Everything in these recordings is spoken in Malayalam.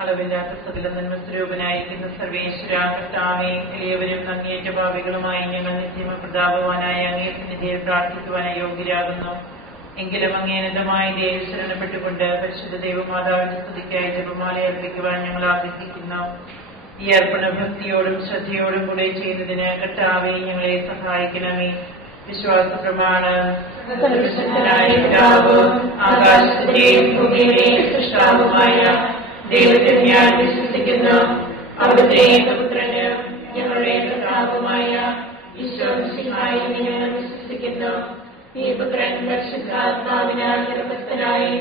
അളവില്ലാത്ത സകല നന്മസ്വരൂപനായിരിക്കുന്ന സർവേശ്വര കർത്താവേ, എളിയവരും അങ്ങേറ്റ പാപികളുമായി ഞങ്ങൾ നിത്യമ പ്രതാപവാനായ അങ്ങേ സന്നിധിയിൽ പ്രാർത്ഥിക്കുവാൻ യോഗ്യരാകുന്നു. എങ്കിലും അങ്ങേനതമായ ദേവി ശരണപ്പെട്ടുകൊണ്ട് പരിശുദ്ധ ദൈവമാതാവിന്റെ സ്തുതിക്കായി ജപമാല അർപ്പിക്കുവാൻ ഞങ്ങൾ ആഗ്രഹിക്കുന്നു. ഈ അർപ്പണ ഭക്തിയോടും ശ്രദ്ധയോടും കൂടെ ചെയ്യുന്നതിന് കർത്താവേ ഞങ്ങളെ സഹായിക്കണമേ. വിശ്വാസ പ്രമാണം. ആകാശത്തിന്റെയും ഭൂമിയുടെയും സൃഷ്ടാവുമായ ദൈവത്തിൽ ഞാൻ വിശ്വസിക്കുന്നു. അവിടുത്തെ ഏകപുത്രന് ഞങ്ങളുടെ കർത്താവുമായ ഈശോമിശിഹായിൽ ഞങ്ങൾ വിശ്വസിക്കുന്നു. ഈ പുത്രൻ പരിശുദ്ധാത്മാവിനാൽ ഗർഭസ്ഥനായി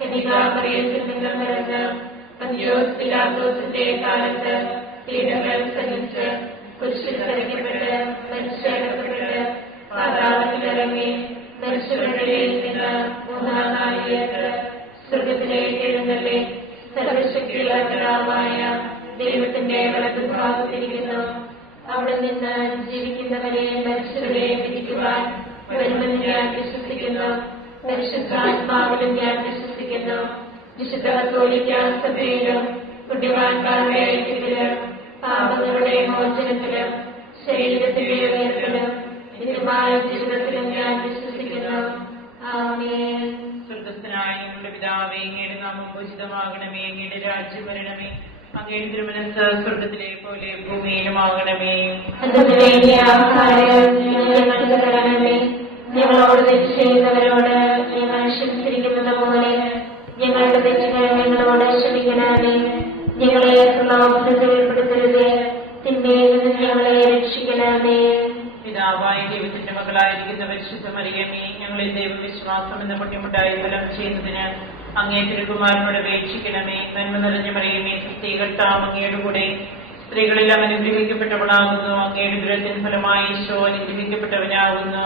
കന്യകാമറിയത്തിൽ നിന്ന് പിറന്ന് പന്തിയോസ് പിലാത്തോസിന്റെ കാലത്ത് പീഡകൾ സഹിച്ച് കുരിശിൽ തറയ്ക്കപ്പെട്ട് മരിച്ചടക്കപ്പെട്ട് പാതാളത്തിലിറങ്ങി മരിച്ചവരുടെ നിന്ന് മൂന്നാം നാൾ ഉയർത്ത് സ്വർഗ്ഗത്തിലേക്ക് എഴുന്നള്ളി സർവശക്തിയുള്ള പിതാവായ ദൈവത്തിന്റെ വലതുഭാഗത്തിരിക്കുന്നു. അവിടെ നിന്ന് ജീവിക്കുന്നവരെ മരിച്ചവരെ വിധിക്കുവാൻ വരുമെന്ന് ഞാൻ വിശ്വസിക്കുന്നു. പരിശുദ്ധാത്മാവിലും ഞാൻ വിശ്വസിക്കുന്നു. വിശുദ്ധ കത്തോലിക്കാ സഭയിലും പുണ്യവാന്മാരുടെ ഐക്യത്തിലും പാപങ്ങളുടെ മോചനത്തിലും ശരീരത്തിന്റെ ഉയർത്തലും നിത്യമായ ജീവിതത്തിലും ഞാൻ വിശ്വസിക്കുന്നു. ആമേൻ. സ്വർഗ്ഗസ്ഥനായ ഞങ്ങളുടെ പിതാവേ, അങ്ങയുടെ നാമം പൂജിതമാകണമേ. അങ്ങയുടെ രാജ്യം വരണമേ. അങ്ങയുടെ തിരുമനസ്സ് സ്വർഗ്ഗത്തിലെ പോലെ ഭൂമിയിലുമാകണമേ. ഞങ്ങൾക്ക് തരണമേ. ഞങ്ങളോട് തെറ്റ് ചെയ്യുന്നവരോട് ഞങ്ങൾ ക്ഷമിച്ചിരിക്കുന്നത് പോലെ ഞങ്ങളുടെ തെറ്റുകൾ ഞങ്ങളോട് ക്ഷമിക്കണമേ. ഞങ്ങളെ പ്രലോഭനത്തിൽ ഉൾപ്പെടുത്തരുതേ, തിന്മയിൽ നിന്ന് ഞങ്ങളെ രക്ഷിക്കണമേ. പിതാവായ ദൈവത്തിന്റെ മകളായിരിക്കുന്ന പരിശുദ്ധ മറിയമേ, ഞങ്ങളിൽ ദൈവവിശ്വാസം എന്ന പുണ്യമുണ്ടായി ഫലം ചെയ്യുന്നതിന് അങ്ങേ തിരുകുമാരനോട് അപേക്ഷിക്കണമേ. നന്മ നിറഞ്ഞ മറിയമേ, കർത്താവ് അങ്ങയുടെ കൂടെ സ്ത്രീകളെല്ലാം അനുഗ്രഹിക്കപ്പെട്ടവളാകുന്നു. അങ്ങയുടെ ദുരത്തിൻ ഫലമായി ഈശോ അനുഗ്രഹിക്കപ്പെട്ടവനാകുന്നു.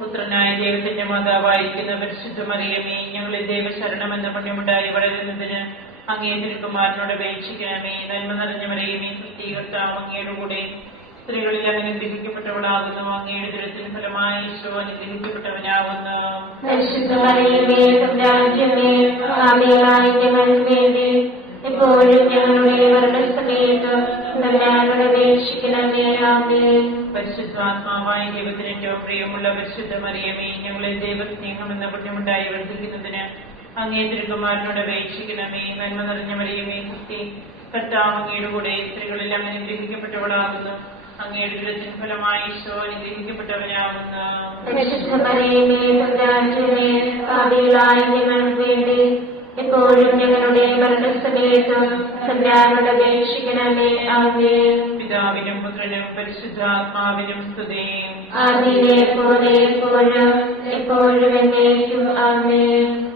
പുത്രനായ ദൈവത്തിന്റെ മാതാവായിരിക്കുന്ന പരിശുദ്ധ മറിയമേ, ഞങ്ങളിൽ ദൈവശരണം എന്ന പുണ്യമുണ്ടായി വളരുന്നതിന് അങ്ങേ തിരുകുമാരനോട് അപേക്ഷിക്കണമേ. നന്മ നിറഞ്ഞ മറിയമേ, കർത്താവ് അങ്ങയുടെ കൂടെ സ്ത്രീകളിൽ അനുഗ്രഹിക്കപ്പെട്ടവളാകുന്നു. അങ്ങയുടെ ദുരത്തിന് ഫലമായി ഈശോ അനുഗ്രഹിക്കപ്പെട്ടവനാകുന്നു. പരിശുദ്ധാത്മാവായ ദൈവത്തിന് ഏറ്റവും പ്രിയമുള്ള പരിശുദ്ധ മറിയമേ, ഞങ്ങളിൽ ദൈവസ്നേഹം എന്ന പുണ്യമുണ്ടായി വർദ്ധിക്കുന്നതിന് അങ്ങേ തിരുകുമാരനോട് അപേക്ഷിക്കണമേ. നന്മ നിറഞ്ഞ മറിയമേ, കർത്താവ് അങ്ങയുടെ കൂടെ സ്ത്രീകളെല്ലാം അനുഗ്രഹിക്കപ്പെട്ടവളാകുന്നു. അങ്ങയുടെ ദുരത്തിൻ ഫലമായി ഈശോ അനുഗ്രഹിക്കപ്പെട്ടവനാകുന്നു. എപ്പോഴും ഞങ്ങളുടെ മരണസമയത്തും തമ്പുരാനോട് അപേക്ഷിക്കണമേ. ആമേൻ. പിതാവിനും പുത്രനും പരിശുദ്ധാത്മാവിനും സ്തുതി. ആദിയിലെ പോലെ എപ്പോഴും എപ്പോഴും എന്നേക്കും. ആമേൻ.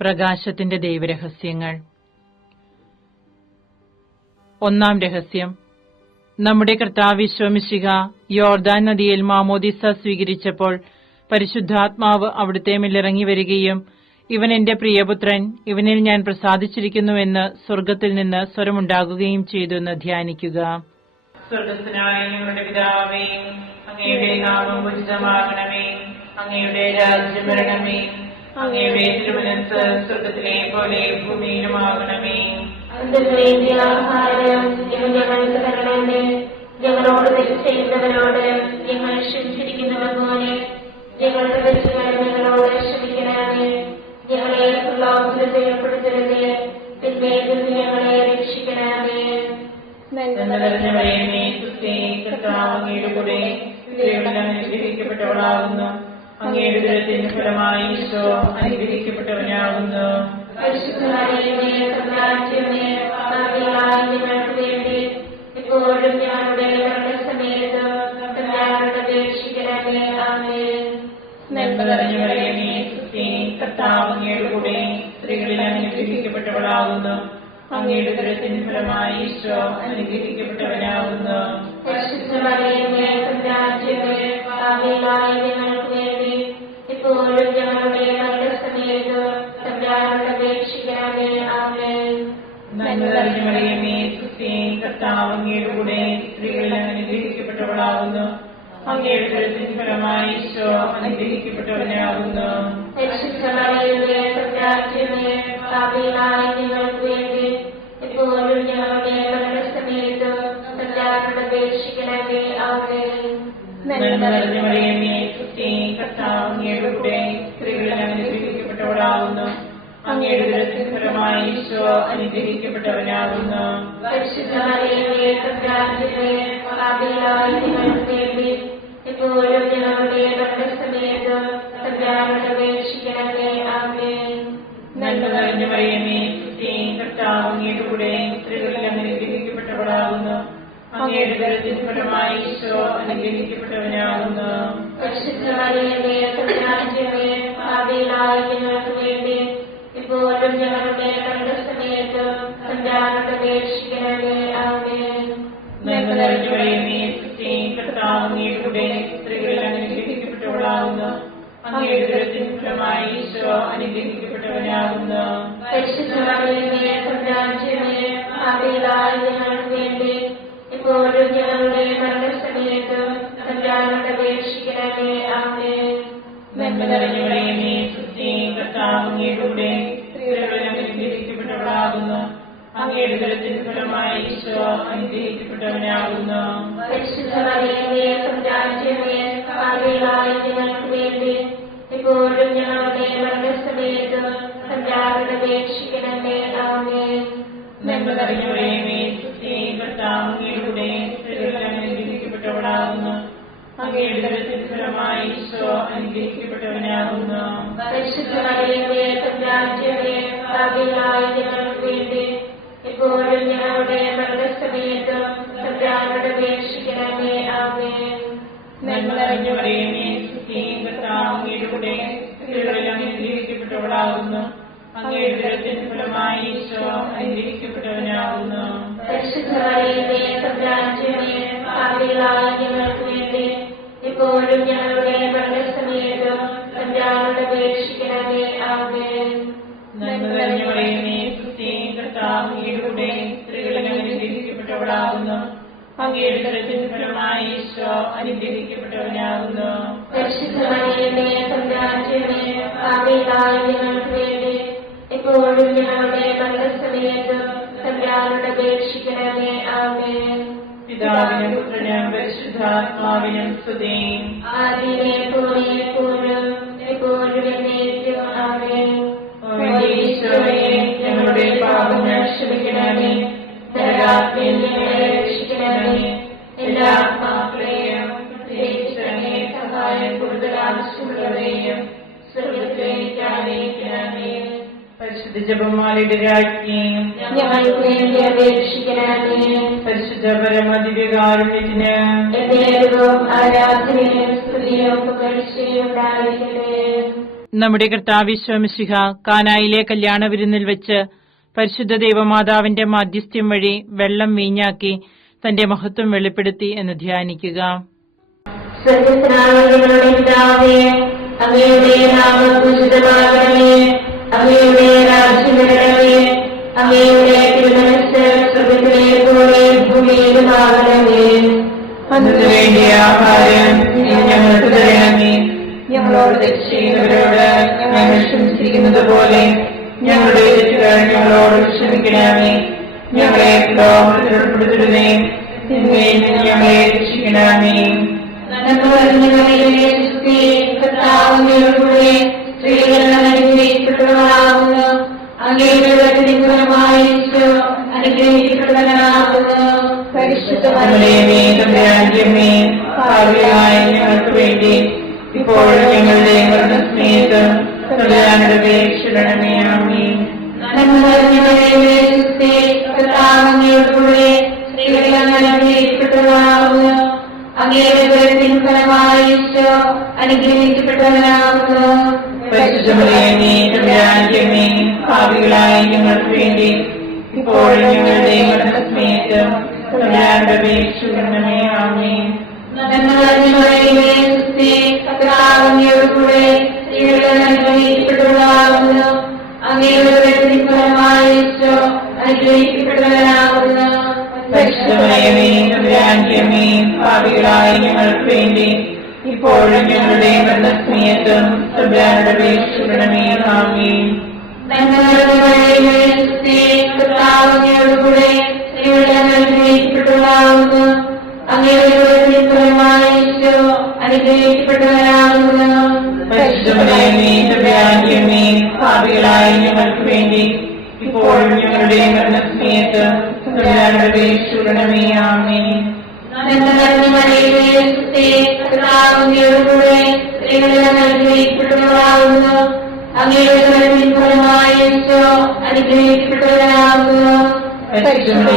പ്രകാശത്തിന്റെ ദൈവരഹസ്യങ്ങൾ. ഒന്നാം രഹസ്യം. നമ്മുടെ കർത്താവ് ഈശോ മിശിഹ യോർദാൻ നദിയിൽ മാമോദിസ സ്വീകരിച്ചപ്പോൾ പരിശുദ്ധാത്മാവ് അവിടുത്തെ മേലിറങ്ങി വരികയും ഇവൻ എന്റെ പ്രിയപുത്രൻ, ഇവനിൽ ഞാൻ പ്രസാദിച്ചിരിക്കുന്നുവെന്ന് സ്വർഗ്ഗത്തിൽ നിന്ന് സ്വരമുണ്ടാകുകയും ചെയ്തു എന്ന് ധ്യാനിക്കുക. സ്വർഗ്ഗസ്ഥനായ ഞങ്ങളുടെ പിതാവേ, അങ്ങയുടെ നാമം പൂജിതമാകണമേ. അങ്ങയുടെ രാജ്യം വരണമേ. അങ്ങയുടെ തിരുമനസ്സ് സ്വർഗ്ഗത്തിലെ പോലെ ഭൂമിയിലുമാകണമേ. ഞങ്ങൾക്ക് തരണമേ. ഞങ്ങളോട് തെറ്റ് ചെയ്യുന്നവരോട് ഞങ്ങൾ ക്ഷമിച്ചിരിക്കുന്നത് പോലെ ഞങ്ങളുടെ തെറ്റുകൾ ഞങ്ങളോട് ക്ഷമിക്കണമേ. ഞങ്ങളെ പ്രലോഭനത്തിൽ ഉൾപ്പെടുത്തരുതേ, തിന്മയിൽ നിന്ന് ഞങ്ങളെ രക്ഷിക്കണമേ. അങ്ങയുടെ കൂടെ സ്ത്രീകളെല്ലാം അനുഗ്രഹിക്കപ്പെട്ടവളാകുന്നു. അങ്ങയുടെ ദുരത്തിന് ഫലമായി ഈശോ അനുഗ്രഹിക്കപ്പെട്ടവനാകുന്നു. ഞങ്ങൾക്ക് വേണ്ടി എപ്പോഴും ഞങ്ങളുടെ മരണസമയത്ത് തമ്പുരാനോട് അപേക്ഷിക്കണമേ. ആമേൻ. കർത്താവ് അങ്ങയുടെ കൂടെ സ്ത്രീകളെല്ലാം അനുഗ്രഹിക്കപ്പെട്ടവളാകുന്നു. അങ്ങയുടെ ദുരത്തിന് ഫലമായി ഈശോ അനുഗ്രഹിക്കപ്പെട്ടവനാകുന്നു. ഞങ്ങൾക്ക് വേണ്ടി എപ്പോഴും ഞങ്ങളുടെ മരണസമയത്ത് തമ്പുരാനോട് അപേക്ഷിക്കണമേ. ആമേൻ. കർത്താവ് അങ്ങയുടെ കൂടെ സ്ത്രീകളെല്ലാം അനുഗ്രഹിക്കപ്പെട്ടവളാകുന്നു. അങ്ങയുടെ ഉദരത്തിൻ ഫലമായി ഈശോ അനുഗ്രഹിക്കപ്പെട്ടവനാകുന്നു. പരിശുദ്ധ മറിയമേ തമ്പുരാന്റമ്മേ, പാപികളായ ഞങ്ങൾക്ക് വേണ്ടി ഇപ്പോഴും ഞങ്ങളുടെ മരണസമയത്തും തമ്പുരാനോട് അപേക്ഷിക്കണമേ. ആമേൻ. നന്മ നിറഞ്ഞ മറിയമേ, സ്തുതി. കർത്താവ് അങ്ങയുടെ കൂടെ സ്ത്രീകളിൽ അനുഗ്രഹിക്കപ്പെട്ടവളാകുന്നു. അങ്ങയുടെ ഉദരത്തിൻ ഫലമായി ഈശോ അനുഗ്രഹിക്കപ്പെട്ടവനാകുന്നു. പരിശുദ്ധ മറിയമേ തമ്പുരാന്റമ്മേ, പാപികളായ ഞങ്ങൾക്ക് വേണ്ടി ഇപ്പോഴും ഞങ്ങളുടെ മരണസമയത്തും തമ്പുരാനോട് അപേക്ഷിക്കണമേ. ആമേൻ. നന്മ നിറഞ്ഞ മറിയമേ, സ്തുതി. കർത്താവ് അങ്ങയുടെ കൂടെ സ്ത്രീകളിൽ അനുഗ്രഹിക്കപ്പെട്ടവളാകുന്നു. അങ്ങയുടെ ഉദരത്തിൻ ഫലമായി ഈശോ അനുഗ്രഹിക്കപ്പെട്ടവനാകുന്നു. പരിശുദ്ധ മറിയമേ തമ്പുരാന്റമ്മേ, പാപികളായ ഞങ്ങൾക്ക് വേണ്ടി ഇപ്പോഴും ഞങ്ങളുടെ മരണസമയത്തും തമ്പുരാനോട് അപേക്ഷിക്കണമേ. ആമേൻ. നന്മ നിറഞ്ഞ മറിയമേ, സ്തുതി. കർത്താവ് അങ്ങയുടെ കൂടെ സ്ത്രീകളിൽ അനുഗ്രഹിക്കപ്പെട്ടവളാകുന്നു. അങ്ങയുടെ ഉദരത്തിൻ ഫലമായി ഈശോ അനുഗ്രഹിക്കപ്പെട്ടവനാകുന്നു. പരിശുദ്ധ മറിയമേ തമ്പുരാന്റമ്മേ, പാപികളായ ഞങ്ങൾക്ക് വേണ്ടി ഇപ്പോഴും ഞങ്ങളുടെ മരണസമയത്തും തമ്പുരാനോട് അപേക്ഷിക്കണമേ. ആമേൻ. നന്മ നിറഞ്ഞ മറിയമേ, സ്തുതി. കർത്താവ് അങ്ങയുടെ കൂടെ സ്ത്രീകളിൽ അനുഗ്രഹിക്കപ്പെട്ടവളാകുന്നു. അങ്ങയുടെ ഉദരത്തിൻ ഫലമായി ഈശോ അനുഗ്രഹിക്കപ്പെട്ടവനാകുന്നു. പരിശുദ്ധ മറിയമേ തമ്പുരാന്റമ്മേ, പാപികളായ ഞങ്ങൾക്ക് വേണ്ടി ഇപ്പോഴും ഞങ്ങളുടെ മരണസമയത്തും തമ്പുരാനോട് അപേക്ഷിക്കണമേ. ആമേൻ. നന്മ നിറഞ്ഞ മറിയമേ, സ്തുതി. കർത്താവ് അങ്ങയുടെ കൂടെ സ്ത്രീകളിൽ അനുഗ്രഹിക്കപ്പെട്ടവളാകുന്നു. അങ്ങയുടെ ഉദരത്തിൻ ഫലമായി ഈശോ അനുഗ്രഹിക്കപ്പെട്ടവനാകുന്നു. പരിശുദ്ധ മറിയമേ തമ്പുരാന്റമ്മേ, പാപികളായ ഞങ്ങൾക്ക് വേണ്ടി ഇപ്പോഴും ഞങ്ങളുടെ മരണസമയത്തും തമ്പുരാനോട് അപേക്ഷിക്കണമേ. ആമേൻ. നന്മ നിറഞ്ഞ മറിയമേ, സ്തുതി. കർത്താവ് അങ്ങയുടെ കൂടെ സ്ത്രീകളിൽ അനുഗ്രഹിക്കപ്പെട്ടവളാകുന്നു. അങ്ങയുടെ ഉദരത്തിൻ ഫലമായി ഈശോ അനുഗ്രഹിക്കപ്പെട്ടവനാകുന്നു. പരിശുദ്ധ മറിയമേ തമ്പുരാന്റമ്മേ, പാപികളായ ഞങ്ങൾക്ക് വേണ്ടി ഇപ്പോഴും ഞങ്ങളുടെ മരണസമയത്തും തമ്പുരാനോട് അപേക്ഷിക്കണമേ. ആമേൻ. നന്മ നിറഞ്ഞ മറിയമേ, സ്തുതി. കർത്താവ് അങ്ങയുടെ കൂടെ സ്ത്രീകളിൽ അനുഗ്രഹിക്കപ്പെട്ടവളാകുന്നു. അങ്ങയുടെ ഉദരത്തിൻ ഫലമായി ഈശോ അനുഗ്രഹിക്കപ്പെട്ടവനാകുന്നു. പരിശുദ്ധ മറിയമേ തമ്പുരാന്റമ്മേ, പാപികളായ ഞങ്ങൾക്ക് വേണ്ടി ഇപ്പോഴും ഞങ്ങളുടെ മരണസമയത്തും തമ്പുരാനോട് അപേക്ഷിക്കണമേ. ആമേൻ. പിതാവിനും പുത്രനും പരിശുദ്ധാത്മാവിനും സ്തുതി. ആദിയിലെ പോലെ എപ്പോഴും എപ്പോഴും എന്നേക്കും. ആമേൻ. ഈശോയെ, ഞങ്ങളുടെ പാപങ്ങൾ ക്ഷമിക്കണമേ. നരകാഗ്നിയിൽ ഞങ്ങളെ രക്ഷിക്കണമേ. എല്ലാ ആത്മാക്കളെയും പ്രത്യേകിച്ച് അങ്ങേ സഹായം കൂടുതൽ ആവശ്യമുള്ളവരെയും സ്വർഗ്ഗത്തിലേക്ക് ആനയിക്കണമേ. പരിശുദ്ധ ജപമാലയുടെ രാജ്ഞിയും ഞങ്ങൾക്ക് വേണ്ടി അപേക്ഷിക്കണമേ. പരിശുദ്ധ പരമദിവ്യകാരുണ്യത്തിന് എന്നേരവും ആരാധനയും സ്തുതിയും പുകഴ്ചയും ഉണ്ടായിരിക്കട്ടെ. നമ്മുടെ കർത്താവ് ഈശോ മിശിഹ കാനായിലെ കല്യാണ വിരുന്നിൽ വെച്ച് പരിശുദ്ധ ദൈവമാതാവിന്റെ മാധ്യസ്ഥ്യം വഴി വെള്ളം വീഞ്ഞാക്കി തന്റെ മഹത്വം വെളിപ്പെടുത്തി എന്ന് ധ്യാനിക്കുക. സ്വർഗ്ഗസ്ഥനായ ഞങ്ങളുടെ പിതാവേ, അങ്ങയുടെ നാമം പൂജിതമാകണമേ. അങ്ങയുടെ രാജ്യം വരണമേ. അങ്ങയുടെ തിരുമനസ്സ് സ്വർഗ്ഗത്തിലെ പോലെ ഭൂമിയിലുമാകണമേ. അന്നു വേണ്ടിയ ആഹാരം ഞങ്ങൾക്ക് തരണമേ. ഞങ്ങളോട് തെറ്റ് ചെയ്യുന്നവരോട് ഞങ്ങൾ ക്ഷമിച്ചിരിക്കുന്നത് പോലെ ഞങ്ങളുടെ തെറ്റുകൾ ഞങ്ങളോട് ക്ഷമിക്കണമേ. ഞങ്ങളെ പ്രലോഭനത്തിൽ ഉൾപ്പെടുത്തരുതേ, തിന്മയിൽ നിന്ന് ഞങ്ങളെ രക്ഷിക്കണമേ. നന്മ നിറഞ്ഞ മറിയമേ, സ്തുതി. കർത്താവ് അങ്ങയുടെ കൂടെ സ്ത്രീകൾ അനുഗ്രഹിക്കപ്പെട്ടവളാകുന്നു. അങ്ങയുടെ ഉദരത്തിൻ ഫലമായി ഈശോ അനുഗ്രഹിക്കപ്പെട്ടവനാകുന്നു. പരിശുദ്ധ മറിയമേ, തമ്പുരാന്റമ്മേ, പാപികളായ ഞങ്ങൾക്ക് വേണ്ടി ഇപ്പോഴും ഞങ്ങളുടെ മരണസമയത്ത് തമ്പുരാനോട് അപേക്ഷിക്കണമേ. ആമേൻ. നന്മ നിറഞ്ഞ മറിയമേ, സ്തുതി. കർത്താവ് അങ്ങയുടെ കൂടെ സ്ത്രീകൾ അനുഗ്രഹിക്കപ്പെട്ടവളാകുന്നു. അങ്ങയുടെ ഉദരത്തിൻ ഫലമായി ഈശോ അനുഗ്രഹിക്കപ്പെട്ടവനാകുന്നു. പരിശുദ്ധ മറിയമേ, തമ്പുരാന്റമ്മേ, പാപികളായ ഞങ്ങൾക്ക് വേണ്ടി ഇപ്പോഴും ഞങ്ങളുടെ മരണസമയത്ത് തമ്പുരാനോട് അപേക്ഷിക്കണമേ. ആമേൻ. നന്മ നിറഞ്ഞ മറിയമേ, സ്തുതി. കർത്താവ് അങ്ങയുടെ കൂടെ സ്ത്രീകൾ അനുഗ്രഹിക്കപ്പെട്ടവളാകുന്നു. അങ്ങയുടെ ഉദരത്തിൻ ഫലമായി ഈശോ അനുഗ്രഹിക്കപ്പെട്ടവനാകുന്നു. പരിശുദ്ധ മറിയമേ, തമ്പുരാന്റമ്മേ, പാപികളായ ഞങ്ങൾക്ക് വേണ്ടി ഇപ്പോഴും ഞങ്ങളുടെ മരണസമയത്തും തമ്പുരാനോട് അപേക്ഷിക്കണമേ. ആമേൻ. പാപികളായ ഞങ്ങൾക്ക് വേണ്ടി ഇപ്പോഴും ഞങ്ങളുടെ മരണസമയത്ത് തമ്പുരാനോട് അപേക്ഷിക്കണമേ. ആമേൻ. പാപികളായ ഞങ്ങൾക്ക് വേണ്ടി ഇപ്പോഴും ഞങ്ങളുടെ മരണസമയത്ത്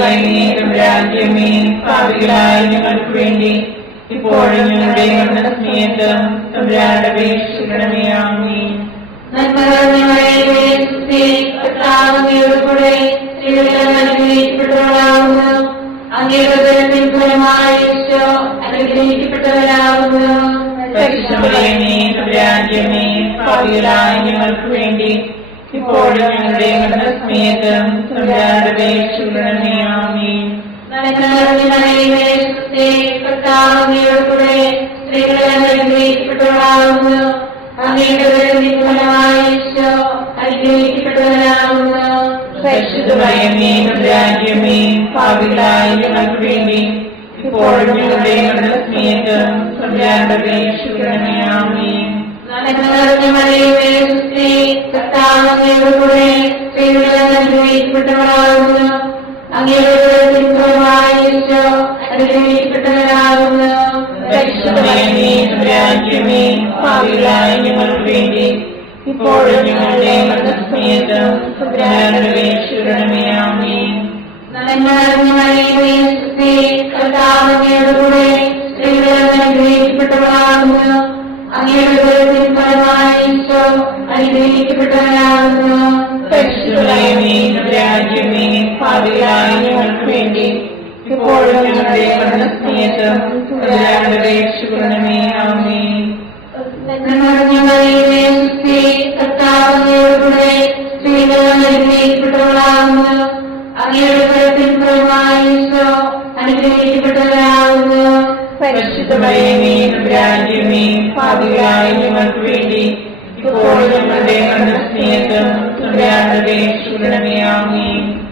തമ്പുരാനോട് അപേക്ഷിക്കണമേ. ആമേൻ. പാപികളായ ഞങ്ങൾക്ക് വേണ്ടി ഇപ്പോഴും ഞങ്ങളുടെ മരണസമയത്ത് തമ്പുരാനോട് അപേക്ഷിക്കണമേ. ആമേൻ. പാപികളായ ഞങ്ങൾക്ക് വേണ്ടി ഇപ്പോഴും ഞങ്ങളുടെ മരണസമയത്ത് തമ്പുരാനോട് അപേക്ഷിക്കണമേ. ആമേൻ. പാപികളായ ഞങ്ങൾക്ക് വേണ്ടി ഇപ്പോഴും ഞങ്ങളുടെ മരണസമയത്ത് തമ്പുരാനോട് അപേക്ഷിക്കണമേ. ആമേൻ. പാപികളായ ഞങ്ങൾക്ക് വേണ്ടി ഇപ്പോഴും ഞങ്ങളുടെ മരണസമയത്ത് തമ്പുരാനോട് അപേക്ഷിക്കണമേ. ആമേൻ. പാപികളായ ഞങ്ങൾക്ക് വേണ്ടി ഇപ്പോഴും ഞങ്ങളുടെ മരണസമയത്ത് തമ്പുരാനോട് അപേക്ഷിക്കണമേ. ആമേൻ.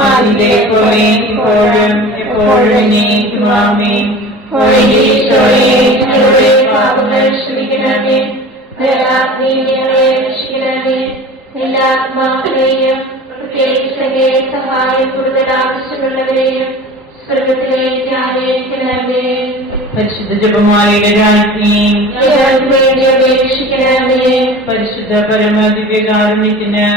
ആദിയിലെ പോലെ ഇപ്പോഴും എപ്പോഴും എന്നേക്കും. ആമേൻ. ഞങ്ങളുടെ പാപങ്ങൾ ക്ഷമിക്കണമേ. എല്ലാ ആത്മാക്കളെയും പ്രത്യേകിച്ച് സഹായം കൂടുതൽ ആവശ്യമുള്ളവരെയും സ്വർഗത്തിലേക്ക് ആനയിക്കണമേ. പരിശുദ്ധ ജപമാലയുടെ രാജ്ഞി വേണ്ടി അപേക്ഷിക്കണമേ. പരിശുദ്ധ പരമദിവ്യകാരുണ്യത്തിന്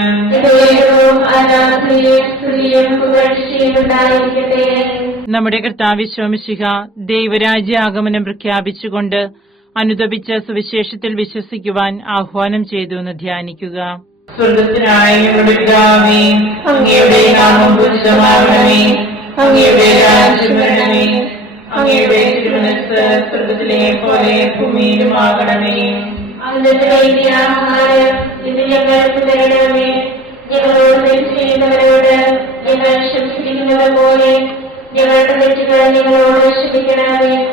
നമ്മുടെ കർത്താവ് ശോമിശിഹ ദൈവരാജ്യ ആഗമനം പ്രഖ്യാപിച്ചുകൊണ്ട് അനുദപിച്ച സുവിശേഷത്തിൽ വിശ്വസിക്കുവാൻ ആഹ്വാനം ചെയ്തു എന്ന് ധ്യാനിക്കുക. സ്വർഗത്തിനായ ഞങ്ങളുടെ പിതാവേ, അങ്ങയുടെ നാമം പൂജിതമാകണമേ. അങ്ങയുടെ രാജ്യം വരണമേ. അങ്ങയുടെ തിരുമനസ്സ് സ്വർഗത്തിലെ പോലെ ഭൂമിയിലുമാകണമേ. ആഹാരം ഇത് ഞങ്ങൾക്ക് തരണമേ. ഞങ്ങളോട് തെറ്റ് ചെയ്യുന്നവരോട് ഞങ്ങൾ ക്ഷമിച്ചിരിക്കുന്നത് പോലെ ഞങ്ങളുടെ തെറ്റുകൾ ഞങ്ങളോട് ക്ഷമിക്കണമേ.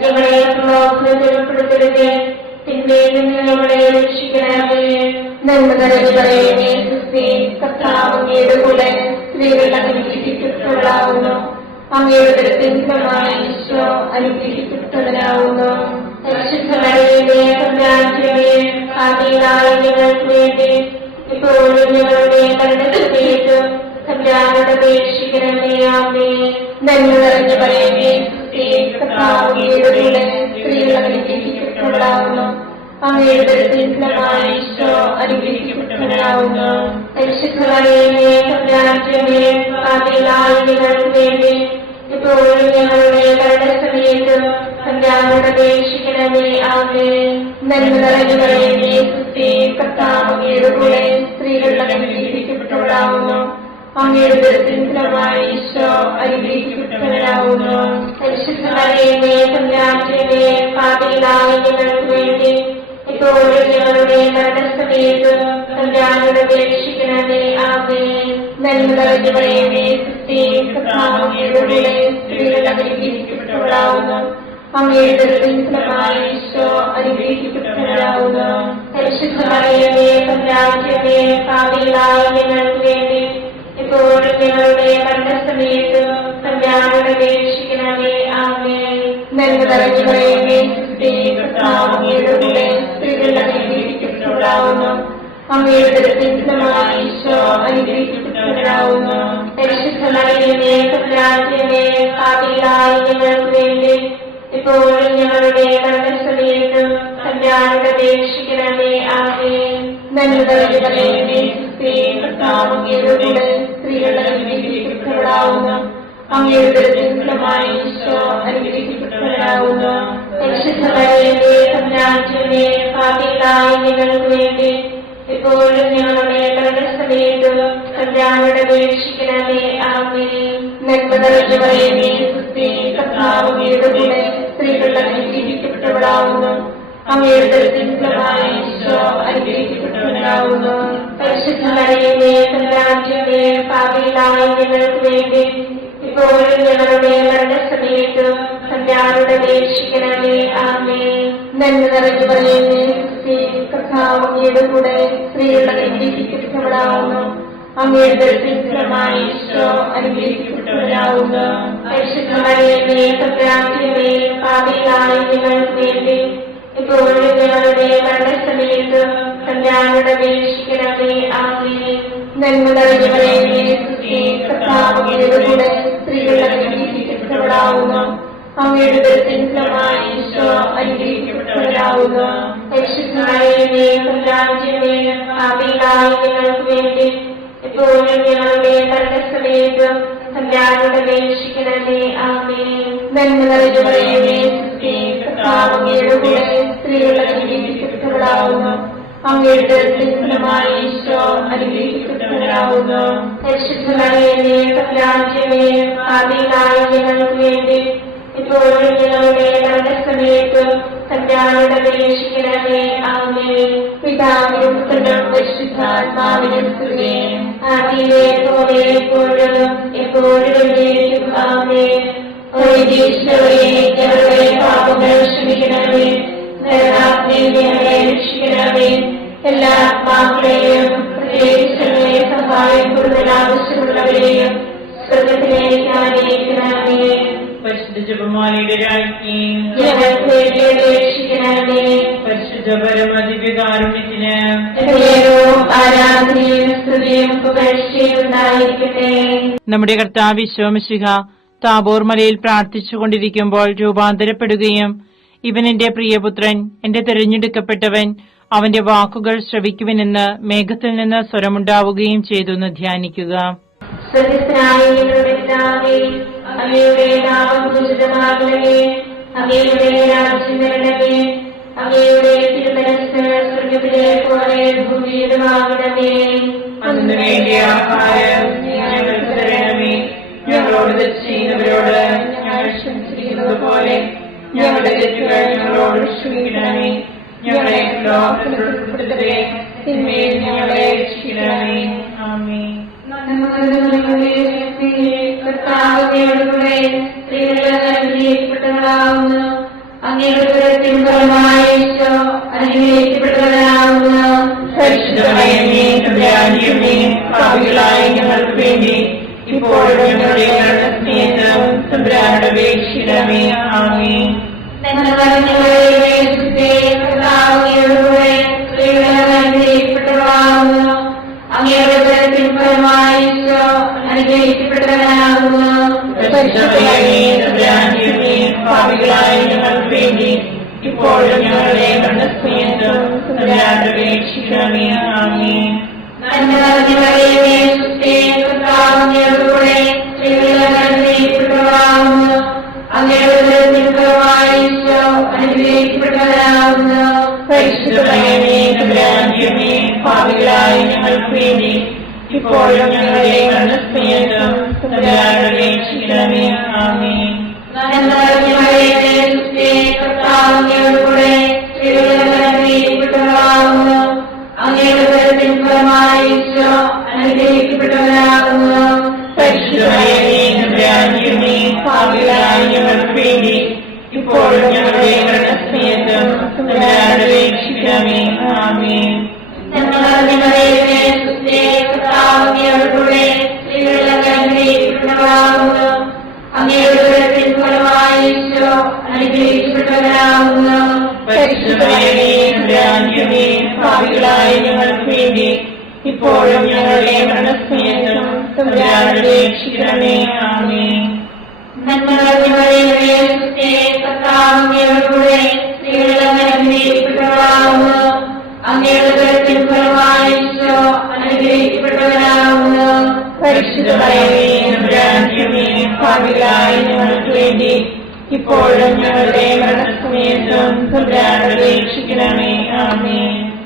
ഞങ്ങളെ പ്രലോഭനത്തിൽ ഉൾപ്പെടുത്തരുത്, തിന്മയിൽ നിന്ന് ഞങ്ങളെ രക്ഷിക്കണമേ. നന്മ നിറഞ്ഞു പറയുന്നേ ക്രിസ്തേ, കർത്താവ് അങ്ങയുടെ കൂടെ സ്ത്രീകൾ അനുഗ്രഹിക്കപ്പെട്ടവളാവുന്നു. അങ്ങയുടെ ദരത്തിൻ ഫലമായി ഈശോ അനുഗ്രഹിക്കപ്പെട്ടവനാവുന്നു. പരിശുദ്ധ മറിയമേ, തമ്പുരാന്റമ്മേ, പാപികളായ ഞങ്ങൾക്ക് വേണ്ടി ഇപ്പോഴും ഞങ്ങളുടെ മരണസമയത്തും തമ്പുരാനോട് അപേക്ഷിക്കണമേ. ആമേൻ. നന്മ നിറഞ്ഞു പറയുന്നേ ക്രിസ്തേ, കർത്താവ് അങ്ങയുടെ കൂടെ സ്ത്രീകൾ അനുഗ്രഹിക്കപ്പെട്ടവളാവുന്നു. അങ്ങയുടെ ദരത്തിൻ ഫലമായി ഈശോ അനുഗ്രഹിക്കപ്പെട്ടവനാവുന്നു. പരിശുദ്ധ മറിയമേ, തമ്പുരാന്റമ്മേ, പാപികളായ ഞങ്ങൾക്ക് വേണ്ടി ഇപ്പോഴും ഞങ്ങളുടെ മരണസമയത്തും തമ്പുരാനോട് അപേക്ഷിക്കണമേ. ആമേൻ. നന്മ നിറഞ്ഞു പറയുന്നേ ക്രിസ്തേ, കർത്താവ് അങ്ങയുടെ കൂടെ സ്ത്രീകൾ അനുഗ്രഹിക്കപ്പെട്ടവളാവുന്നു. അങ്ങയുടെ ദരത്തിൻ ഫലമായി ഈശോ അനുഗ്രഹിക്കപ്പെട്ടവനാവുന്നു. പരിശുദ്ധ മറിയമേ, തമ്പുരാന്റമ്മേ, പാപികളായ ഞങ്ങൾക്ക് വേണ്ടി ഇപ്പോഴും ഞങ്ങളുടെ മരണസമയത്തും തമ്പുരാനോട് അപേക്ഷിക്കണമേ. ആമേൻ. നന്മ നിറഞ്ഞു പറയുന്നേ ക്രിസ്തേ, കർത്താവ് അങ്ങയുടെ കൂടെ സ്ത്രീകൾ അനുഗ്രഹിക്കപ്പെട്ടവളാകുന്നു. അങ്ങയുടെ ഫലമായ ഈശോ അനുഗ്രഹിക്കപ്പെട്ടവരാകുന്നു. പരിശുദ്ധ മറിയമേ തമ്പുരാന്റമ്മേ, പാപികളായ ഞങ്ങൾക്ക് വേണ്ടി ഇപ്പോഴും ഞങ്ങളുടെ മരണസമയത്ത് തമ്പുരാനോട് അപേക്ഷിക്കണമേ. ആമേൻ. നന്മ നിറഞ്ഞ മറിയമേ, കർത്താവ് അങ്ങയുടെ കൂടെ സ്ത്രീകൾ അനുഗ്രഹിക്കപ്പെട്ടവളാകുന്നു. അങ്ങയുടെ ഫലമായ ഈശോ അനുഗ്രഹിക്കപ്പെട്ടവരാകുന്നു. പരിശുദ്ധ മറിയമേ തമ്പുരാന്റമ്മേ, പാപികളായ ഞങ്ങൾക്ക് വേണ്ടി ഇപ്പോഴും ഞങ്ങളുടെ മരണസമയത്ത് തമ്പുരാനോട് അപേക്ഷിക്കണമേ. ആമേൻ. നന്മ നിറഞ്ഞ മറിയമേ, കർത്താവ് അങ്ങയുടെ കൂടെ സ്ത്രീകൾ അനുഗ്രഹിക്കപ്പെട്ടവളാകുന്നു. അങ്ങയുടെ ഫലമായ ഈശോ അനുഗ്രഹിക്കപ്പെട്ടവരാകുന്നു. പരിശുദ്ധ മറിയമേ തമ്പുരാന്റമ്മേ, പാപികളായ ഞങ്ങൾക്ക് വേണ്ടി ഇപ്പോഴും ഞങ്ങളുടെ മരണസമയത്ത് തമ്പുരാനോട് അപേക്ഷിക്കണമേ. ആമേൻ. നന്മ നിറഞ്ഞ മറിയമേ, കർത്താവ് അങ്ങയുടെ കൂടെ സ്ത്രീകൾ അനുഗ്രഹിക്കപ്പെട്ടവളാകുന്നു. അങ്ങയുടെ ഫലമായ ഈശോ അനുഗ്രഹിക്കപ്പെട്ടവരാകുന്നു. പരിശുദ്ധ മറിയമേ തമ്പുരാന്റമ്മേ, പാപികളായ ഞങ്ങൾക്ക് വേണ്ടി ഇപ്പോഴും ഞങ്ങളുടെ മരണസമയത്ത് തമ്പുരാനോട് അപേക്ഷിക്കണമേ. ആമേൻ. നന്മ നിറഞ്ഞ മറിയമേ, കർത്താവ് അങ്ങയുടെ കൂടെ സ്ത്രീകൾ അനുഗ്രഹിക്കപ്പെട്ടവളാകുന്നു. അങ്ങയുടെ ഫലമായ ഈശോ അനുഗ്രഹിക്കപ്പെട്ടവരാകുന്നു. പരിശുദ്ധ മറിയമേ തമ്പുരാന്റമ്മേ, പാപികളായ ഞങ്ങൾക്ക് വേണ്ടി ഇപ്പോഴും ഞങ്ങളുടെ മരണസമയത്ത് തമ്പുരാനോട് അപേക്ഷിക്കണമേ. ആമേൻ. നന്മ നിറഞ്ഞ മറിയമേ, കർത്താവ് അങ്ങയുടെ കൂടെ സ്ത്രീകൾ അനുഗ്രഹിക്കപ്പെട്ടവളാകുന്നു. അങ്ങയുടെ ഫലമായ ഈശോ അനുഗ്രഹിക്കപ്പെട്ടവരാകുന്നു. പരിശുദ്ധ മറിയമേ തമ്പുരാന്റമ്മേ, പാപികളായ ഞങ്ങൾക്ക് വേണ്ടി ഇപ്പോഴും ഞങ്ങളുടെ മരണസമയത്ത് തമ്പുരാനോട് അപേക്ഷിക്കണമേ. ആമേൻ. നന്മ നിറഞ്ഞ മറിയമേ, കർത്താവ് അങ്ങയുടെ കൂടെ സ്ത്രീകൾ അനുഗ്രഹിക്കപ്പെട്ടവളാകുന്നു. അങ്ങയുടെ ഫലമായ ഈശോ അനുഗ്രഹിക്കപ്പെട്ടവരാകുന്നു. പരിശുദ്ധ മറിയമേ തമ്പുരാന്റമ്മേ, പാപികളായ ഞങ്ങൾക്ക് വേണ്ടി ഇപ്പോഴും ഞങ്ങളുടെ മരണസമയത്ത് തമ്പുരാനോട് അപേക്ഷിക്കണമേ. ആമേൻ. പിതാവിനും പുത്രനും പരിശുദ്ധാത്മാവിനും സ്തുതി. ആദിയിലെ പോലെ എപ്പോഴും എപ്പോഴും എന്നേക്കും. ആമേൻ. ഈശോയെ ഞങ്ങളുടെ പാപങ്ങൾ ക്ഷമിക്കണമേ. നരകാഗ്നിയിൽ ഞങ്ങളെ രക്ഷിക്കണമേ. എല്ലാ ആത്മാക്കളെയും പ്രത്യേകിച്ച് സഹായം കൂടുതൽ ആവശ്യമുള്ളവരെയും സ്വർഗ്ഗത്തിലേക്ക് ആനയിക്കണമേ. പരിശുദ്ധ ജപമാലയുടെ രാജ്ഞി ഞങ്ങൾക്ക് വേണ്ടി അപേക്ഷിക്കണമേ. പരിശുദ്ധ പരമദിവ്യകാരുണ്യത്തിന് ആരാധനയും സ്തുതിയും പുകഴ്ചയും ഉണ്ടായിരിക്കട്ടെ. നമ്മുടെ കർത്താവ് ഈശോ മിശിഹ താബോർ മലയിൽ പ്രാർത്ഥിച്ചുകൊണ്ടിരിക്കുമ്പോൾ രൂപാന്തരപ്പെടുകയും ഇവൻ എന്റെ പ്രിയപുത്രൻ, എന്റെ തെരഞ്ഞെടുക്കപ്പെട്ടവൻ, അവന്റെ വാക്കുകൾ ശ്രവിക്കുവനെന്ന് മേഘത്തിൽ നിന്ന് സ്വരമുണ്ടാവുകയും ചെയ്തു എന്ന് ധ്യാനിക്കുക. അങ്ങയുടെ നാമം പൂജിതമാകണമേ. അങ്ങയുടെ രാജ്യം വരണമേ. അങ്ങയുടെ തിരുമനസ്സ് സ്വർഗ്ഗത്തിലെ പോലെ ഭൂമിയിലുമാകണമേ. അന്ന് വേണ്ടിയ ആഹാരം ഞങ്ങൾക്ക് തരണമേ. ഞങ്ങളോട് തെറ്റ് ചെയ്യുന്നവരോട് ഞങ്ങൾ ക്ഷമിച്ചിരിക്കുന്നത് പോലെ ഞങ്ങളുടെ തെറ്റുകൾ ഞങ്ങളോട് ക്ഷമിക്കണമേ. ഞങ്ങളെ ലോകത്തിൽ ഉൾപ്പെടുത്തരുതേ, തിന്മയിൽ ഞങ്ങളെ രക്ഷിക്കണമേ. ആമേൻ. കർത്താവിനോടുകൂടെ സ്ത്രീകൾ അനുഗ്രഹിക്കപ്പെട്ടവളാകുന്നു. അങ്ങയുടെ ഫലമായ ഈശോ അനുഗ്രഹിക്കപ്പെട്ടവരാകുന്നു. പരിശുദ്ധ മറിയമേ തമ്പുരാന്റമ്മേ, പാപികളായ ഞങ്ങൾക്ക് വേണ്ടി ഇപ്പോഴും ഞങ്ങളുടെ മരണസമയത്ത് തമ്പുരാനോട് അപേക്ഷിക്കണമേ. ആമേൻ. കർത്താവിനോടുകൂടെ സ്ത്രീകൾ അനുഗ്രഹിക്കപ്പെട്ടവളാകുന്നു. അങ്ങയുടെ ഫലമായ ഈശോ അനുഗ്രഹിക്കപ്പെട്ടവരാകുന്നു. പാപികളായ ഞങ്ങൾക്ക് വേണ്ടി ഇപ്പോഴും ഞങ്ങളുടെ മരണസമയത്ത് തമ്പുരാനോട് അപേക്ഷിക്കണമേ. ആമേൻ. കർത്താവിനോടുകൂടെ സ്ത്രീകൾ അനുഗ്രഹിക്കപ്പെട്ടവളാകുന്നു. അങ്ങയുടെ ഫലമായ ഈശോ അനുഗ്രഹിക്കപ്പെട്ടവരാകുന്നു. പാപികളായ ഞങ്ങൾക്ക് വേണ്ടി ഇപ്പോഴും ഞങ്ങളുടെ മരണസമയത്ത് തമ്പുരാനോട് അപേക്ഷിക്കണമേ. ആമേൻ. കർത്താവിനോടുകൂടെ സ്ത്രീകൾ അനുഗ്രഹിക്കപ്പെട്ടവളാകുന്നു. അങ്ങയുടെ ഫലമായ ഈശോ അനുഗ്രഹിക്കപ്പെട്ടവരാകുന്നു. പരിശുദ്ധ പാപികളായ ഞങ്ങൾക്ക് വേണ്ടി ഇപ്പോഴും ഞങ്ങളുടെ മരണസമയത്തും തമ്പുരാനോട് അപേക്ഷിക്കണമേ. ആമേൻ. പാപികളായ ഞങ്ങൾക്ക് വേണ്ടി ഇപ്പോഴും ഞങ്ങളുടെ മരണസമയത്തും തമ്പുരാനോട് അപേക്ഷിക്കണമേ. ആമേൻ. പാപികളായ ഞങ്ങൾക്ക് വേണ്ടി ഇപ്പോഴും ഞങ്ങളുടെ മരണസമയത്തും തമ്പുരാനോട് അപേക്ഷിക്കണമേ. ആമേൻ.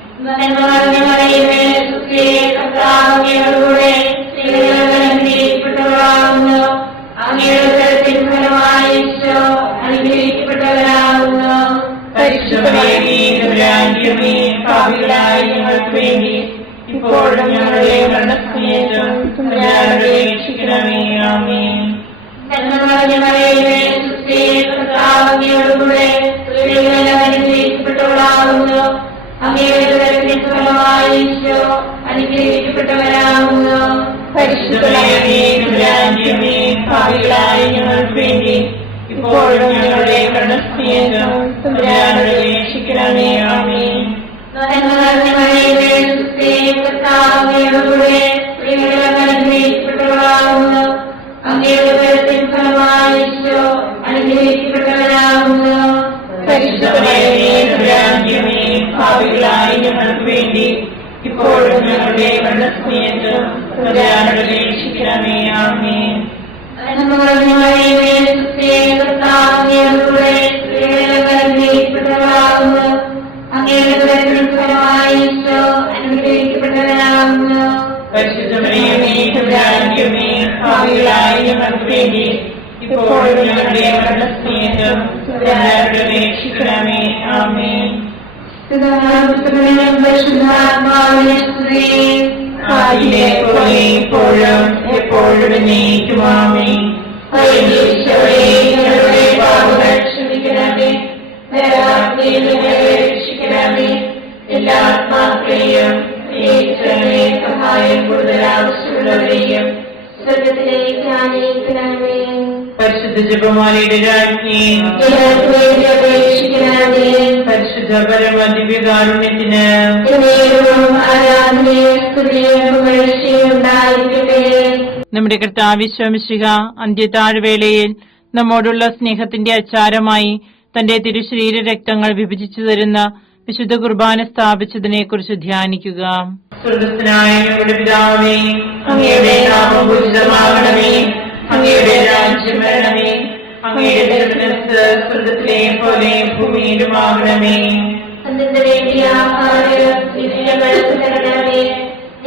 പാപികളായ ഞങ്ങൾക്ക് വേണ്ടി ഇപ്പോഴും ഞങ്ങളുടെ മരണസമയത്തും തമ്പുരാനോട് അപേക്ഷിക്കണമേ. ആമേൻ. പാപികളായ ഞങ്ങൾക്ക് വേണ്ടി ഇപ്പോഴും ഞങ്ങളുടെ മരണസമയത്തും തമ്പുരാനോട് അപേക്ഷിക്കണമേ. ആമേൻ. പാപികളായ ഞങ്ങൾക്ക് വേണ്ടി ഇപ്പോഴും ഞങ്ങളുടെ മരണസമയത്തും തമ്പുരാനോട് അപേക്ഷിക്കണമേ. ആമേൻ. പാപികളായ ഞങ്ങൾക്ക് വേണ്ടി ഇപ്പോഴും ഞങ്ങളുടെ മരണസമയത്തും തമ്പുരാനോട് അപേക്ഷിക്കണമേ. ആമേൻ. ആദിയിലെ പോലെ ഇപ്പോഴും എപ്പോഴും എന്നേക്കും. ആമേൻ. ഞങ്ങളുടെ പാപങ്ങൾ ക്ഷമിക്കണമേ. രക്ഷിക്കണമേ. എല്ലാ ആത്മാക്കളെയും സഹായം കൂടുതൽ ആവശ്യമുള്ളവരെയും സ്വർഗത്തിലേക്ക് ആനയിക്കണമേ. പരിശുദ്ധ ജപമാലയുടെ രാജ്ഞി അപേക്ഷിക്കണമേ. പരിശുദ്ധ പരമദിവ്യകാരുണ്യത്തിന് നമ്മുടെ കർത്താവ് മിശിഹ അന്ത്യതാഴ്വേളയിൽ നമ്മോടുള്ള സ്നേഹത്തിന്റെ അച്ചാരമായി തന്റെ തിരുശരീര രക്തങ്ങൾ വിഭജിച്ചു തരുന്ന വിശുദ്ധ കുർബാന സ്ഥാപിച്ചതിനെ കുറിച്ച് ധ്യാനിക്കുക. സ്വർഗ്ഗസ്ഥനായ ഞങ്ങളുടെ പിതാവേ, അങ്ങയുടെ നാമം പൂജിതമാകണമേ. അങ്ങയുടെ രാജ്യം വരണമേ. അങ്ങയുടെ തിരുമനസ്സ് സ്വർഗ്ഗത്തിലെ പോലെ ഭൂമിയിലുമാകണമേ.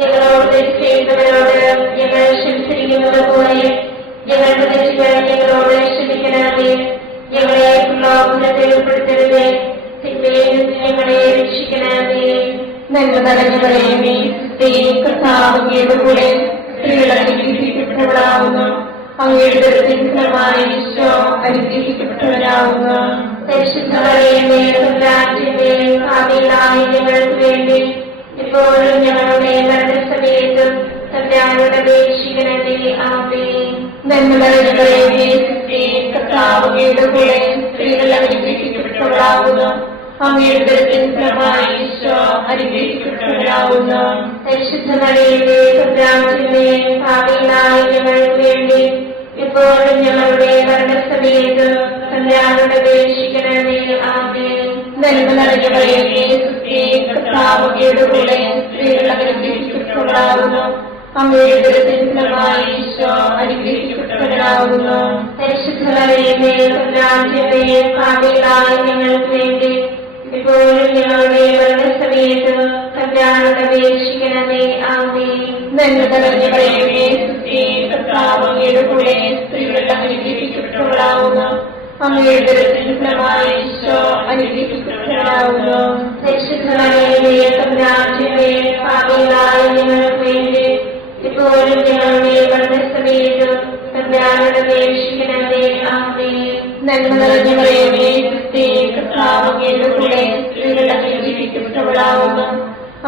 ഞങ്ങളോട് ചെയ്തവരോട് ഞങ്ങൾ ക്ഷമിച്ചിരിക്കുന്നത് പോലെ ഞങ്ങളുടെ തെറ്റുകൾ ഞങ്ങളോട് ക്ഷമിക്കണമേ. ഞങ്ങളെ പ്രലോഭനത്തിൽ ഉൾപ്പെടുത്തരുതേ. ഞങ്ങളെ രക്ഷിക്കണമേ. നന്മ നിറഞ്ഞവളേ, കർത്താവിന്റെ കൂടെ സ്ത്രീകൾ അനുഗ്രഹിക്കപ്പെട്ടവളാവുന്നു. അങ്ങയുടെ ഫലമായി ഈശോ അനുഗ്രഹിക്കപ്പെട്ടവരാവുന്നു. പരിശുദ്ധമറിയമേ, തമ്പുരാന്റെ പാപികളായ ഞങ്ങൾക്ക് വേണ്ടി ഇപ്പോഴും ഞങ്ങളുടെ മരണസമയത്തും തമ്പുരാനോട് അപേക്ഷിക്കണമേ. ആമേൻ. നന്മ നിറഞ്ഞവളേ, കർത്താവിന്റെ കൂടെ സ്ത്രീകൾ അനുഗ്രഹിക്കപ്പെട്ടവളാവുന്നു. അങ്ങയുടെ ഫലമായി ഈശോ അനുഗ്രഹിക്കപ്പെട്ടവരാവുന്നു. പരിശുദ്ധമറിയമേ, തമ്പുരാന്റെ പാപികളായ ഞങ്ങൾക്ക് വേണ്ടി ഇപ്പോഴും ഞങ്ങളുടെ മരണസമയത്തും തമ്പുരാനോട് അപേക്ഷിക്കണമേ. ആമേൻ. നന്മ നിറഞ്ഞവളേ, കർത്താവിന്റെ കൂടെ സ്ത്രീകൾ അനുഗ്രഹിക്കപ്പെട്ടവളാവുന്നു. അങ്ങയുടെ ഫലമായി ഈശോ അനുഗ്രഹിക്കപ്പെട്ടവരാവുന്നു. പരിശുദ്ധമറിയമേ, തമ്പുരാന്റെ പാപികളായ ഞങ്ങൾക്ക് വേണ്ടി ഇപ്പോഴും ഞങ്ങളുടെ മരണസമയത്തും തമ്പുരാനോട് അപേക്ഷിക്കണമേ. ആമേൻ. നന്മ നിറഞ്ഞവളേ, കർത്താവിന്റെ കൂടെ സ്ത്രീകൾ അനുഗ്രഹിക്കപ്പെട്ടവളാവുന്നു. അങ്ങയുടെ ഫലമായി ഈശോ അനുഗ്രഹിക്കപ്പെട്ടവരാവുന്നു. പരിശുദ്ധമറിയമേ, തമ്പുരാന്റെ പാപികളായ ഞങ്ങൾക്ക് വേണ്ടി ഇപ്പോഴും ഞങ്ങളുടെ മരണസമയത്തും തമ്പുരാനോട് അപേക്ഷിക്കണമേ. ആമേൻ. നന്മ നിറഞ്ഞ മറിയമേ, ക്രിസ്തേ, കർത്താവ് അങ്ങയുടെ കൂടെ സ്ത്രീകൾ അനുഗ്രഹിക്കപ്പെട്ടവളാവുന്നു.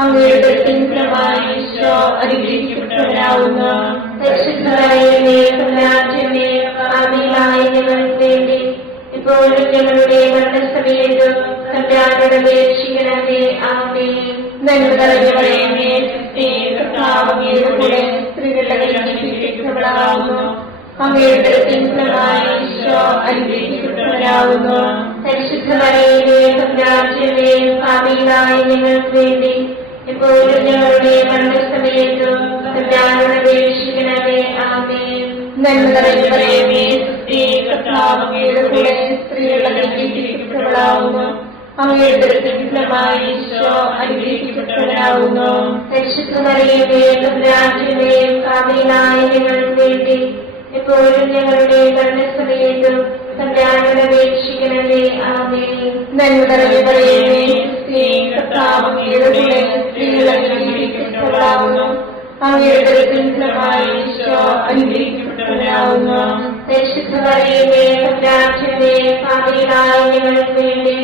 അങ്ങയുടെ ഉദരത്തിൻ ഫലമായി ഈശോ അനുഗ്രഹിക്കപ്പെട്ടവനാവുന്നു. പരിശുദ്ധ മറിയമേ, തമ്പുരാന്റമ്മേ, പാപികളായ ഞങ്ങൾക്ക് വേണ്ടി ഇപ്പോഴും ഞങ്ങളുടെ മരണസമയത്തും തമ്പുരാനോട് അപേക്ഷിക്കണമേ. ആമേൻ. നന്മ നിറഞ്ഞ മറിയമേ, ക്രിസ്തേ, കർത്താവ് അങ്ങയുടെ കൂടെ സ്ത്രീകൾ അനുഗ്രഹിക്കപ്പെട്ടവളാവുന്നു. അങ്ങയുടെ ഉദരത്തിൻ ഫലമായി ഈശോ അനുഗ്രഹിക്കപ്പെട്ടവനാവുന്നു. പരിശുദ്ധ മറിയമേ, തമ്പുരാന്റമ്മേ, പാപികളായ ഞങ്ങൾക്ക് വേണ്ടി ഇപ്പോഴും ഞങ്ങളുടെ മരണസമയത്തും തമ്പുരാനോട് അപേക്ഷിക്കണമേ. ആമേൻ. നന്മ നിറഞ്ഞ മറിയമേ, ക്രിസ്തേ, കർത്താവ് അങ്ങയുടെ കൂടെ സ്ത്രീകൾ അനുഗ്രഹിക്കപ്പെട്ടവളാവുന്നു. അങ്ങയുടെ ഉദരത്തിൻ ഫലമായി ഈശോ അനുഗ്രഹിക്കപ്പെട്ടവനാവുന്നു. പരിശുദ്ധ മറിയമേ, തമ്പുരാന്റമ്മേ, പാപികളായ ഞങ്ങൾക്ക് വേണ്ടി ഇപ്പോഴും ഞങ്ങളുടെ മരണസമയത്തും തമ്പുരാനോട് അപേക്ഷിക്കണമേ. ആമേൻ. നന്മ നിറഞ്ഞ മറിയമേ, ക്രിസ്തേ, കർത്താവ് അങ്ങയുടെ കൂടെ സ്ത്രീകൾ അനുഗ്രഹിക്കപ്പെട്ടവളാവുന്നു. അങ്ങയുടെ ഉദരത്തിൻ ഫലമായി ഈശോ അനുഗ്രഹിക്കപ്പെട്ടവനാവുന്നു. പരിശുദ്ധ മറിയമേ, തമ്പുരാന്റമ്മേ, പാപികളായ ഞങ്ങൾക്ക് വേണ്ടി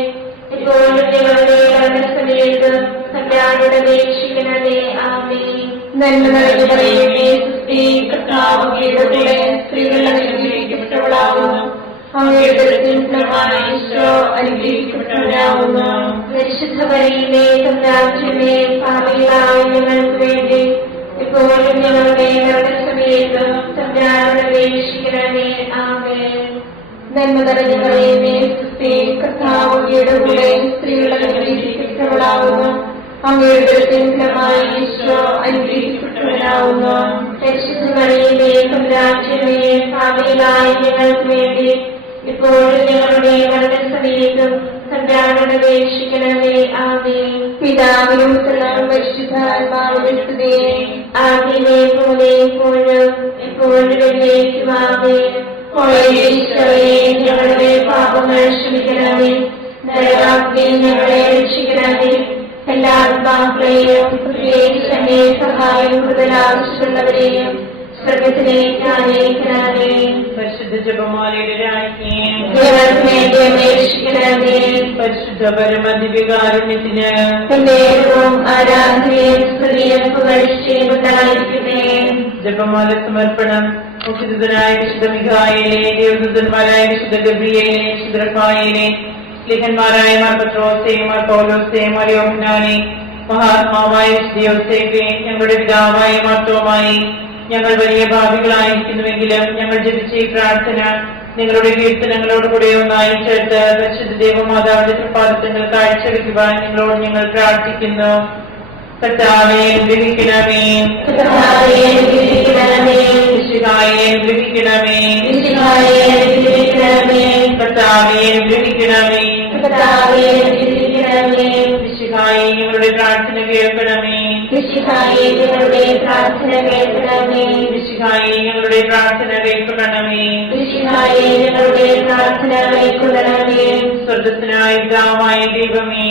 ഇപ്പോഴും ഞങ്ങളുടെ മരണസമയത്തും തമ്പുരാനോട് അപേക്ഷിക്കണമേ. ആമേൻ. നന്മ നിറഞ്ഞ മറിയമേ, ക്രിസ്തേ, കർത്താവ് അങ്ങയുടെ കൂടെ സ്ത്രീകൾ അനുഗ്രഹിക്കപ്പെട്ടവളാവുന്നു. അങ്ങയുടെ ഉദരത്തിൻ ഫലമായി ഈശോ അനുഗ്രഹിക്കപ്പെട്ടവനാവുന്നു. പരിശുദ്ധ മറിയമേ, തമ്പുരാന്റമ്മേ, പാപികളായ ഞങ്ങൾക്ക് വേണ്ടി ഇപ്പോഴും ഞങ്ങളുടെ മരണസമയത്തും തമ്പുരാനോട് അപേക്ഷിക്കണമേ. ആമേൻ. നന്മ നിറഞ്ഞ മറിയമേ, ക്രിസ്തേ, കർത്താവ് അങ്ങയുടെ കൂടെ സ്ത്രീകൾ അനുഗ്രഹിക്കപ്പെട്ടവളാവുന്നു. അങ്ങയുടെ ഉദരത്തിൻ ഫലമായി ഈശോ അനുഗ്രഹിക്കപ്പെട്ടവനാവുന്നു. പരിശുദ്ധ മറിയമേ, തമ്പുരാന്റമ്മേ, പാപികളായ ഞങ്ങൾക്ക് വേണ്ടി ഇപ്പോഴും ഞങ്ങളുടെ മരണസമയത്തും തമ്പുരാനോട് അപേക്ഷിക്കണമേ. ആമേൻ. പിതാവിനും പുത്രനും പരിശുദ്ധാത്മാവിനും സ്തുതി. ആദിയിലെ പോലെ ഇപ്പോഴും എപ്പോഴും എന്നേക്കും. ആമേൻ. ഈശോയെ, ഞങ്ങളുടെ പാപങ്ങൾ ക്ഷമിക്കണമേ. നരകാഗ്നിയിൽ ഞങ്ങളെ രക്ഷിക്കണമേ. എല്ലാ ആത്മാക്കളെയും പ്രത്യേകിച്ച് അങ്ങേ സഹായം കൂടുതൽ ആവശ്യമുള്ളവരെയും സ്വർഗ്ഗത്തിലേക്ക് അനയിക്കണമേ. പരിശുദ്ധ ജപമാലയുടെ രാജ്ഞി, ഞങ്ങൾക്ക് വേണ്ടി അപേക്ഷിക്കണമേ. പരിശുദ്ധ പരമദിവ്യകാരുണ്യത്തിന് എന്നേരവും ആരാധനയും സ്തുതിയും പുകഴ്ചയും ഉണ്ടായിരിക്കട്ടെ. ജപമാല സമർപ്പണം. മുഖ്യദൂതനായ വിശുദ്ധ മിഖായേലേ, ദേവദൂതന്മാരായ വിശുദ്ധ ഗബ്രിയേലേ, വിശുദ്ധ റഫായേലേ, ലേഖന്മാരായ മാർ പത്രോസേ, മാർ പൗലോസേ, മാർ യോഹന്നാനേ, മഹാത്മാവായ വിശുദ്ധ യോസേഫേ, ഞങ്ങളുടെ പിതാവായ മാർത്തോമായി, ഞങ്ങൾ വലിയ ഭാവികളായിരിക്കുന്നുവെങ്കിലും ഞങ്ങൾ ജപിച്ച ഈ പ്രാർത്ഥന നിങ്ങളുടെ കീർത്തനങ്ങളോട് കൂടെ ഒന്നായി ചേർത്ത് പരിശുദ്ധ ദേവമാതാവിന്റെ പ്രഭാതങ്ങൾ കാഴ്ചവെക്കുവാൻ നിങ്ങളോട് ഞങ്ങൾ പ്രാർത്ഥിക്കുന്നു. കർത്താവേ, അനുഗ്രഹിക്കണമേ. കർത്താവേ, അനുഗ്രഹിക്കണമേ. മിശിഹായെ, അനുഗ്രഹിക്കണമേ. മിശിഹായെ, അനുഗ്രഹിക്കണമേ. കർത്താവേ, അനുഗ്രഹിക്കണമേ. കർത്താവേ, അനുഗ്രഹിക്കണമേ. മിശിഹായെ, ഞങ്ങളുടെ പ്രാർത്ഥന കേൾക്കണമേ. മിശിഹായെ, ഞങ്ങളുടെ പ്രാർത്ഥന കേൾക്കണമേ. മിശിഹായെ, ഞങ്ങളുടെ പ്രാർത്ഥന കേൾക്കണമേ. മിശിഹായെ, ഞങ്ങളുടെ പ്രാർത്ഥന കേൾക്കണമേ. സ്വർഗ്ഗസ്ഥനായ പിതാവായ ദൈവമേ,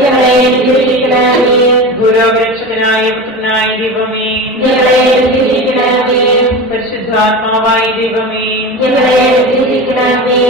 ഞങ്ങളെ അനുഗ്രഹിക്കണമേ. ഗുരുരക്ഷകനായ പുത്രനായ ദൈവമേ, ഞങ്ങളെ അനുഗ്രഹിക്കണമേ. പരിശുദ്ധാത്മാവായ ദൈവമേ, ഞങ്ങളെ അനുഗ്രഹിക്കണമേ.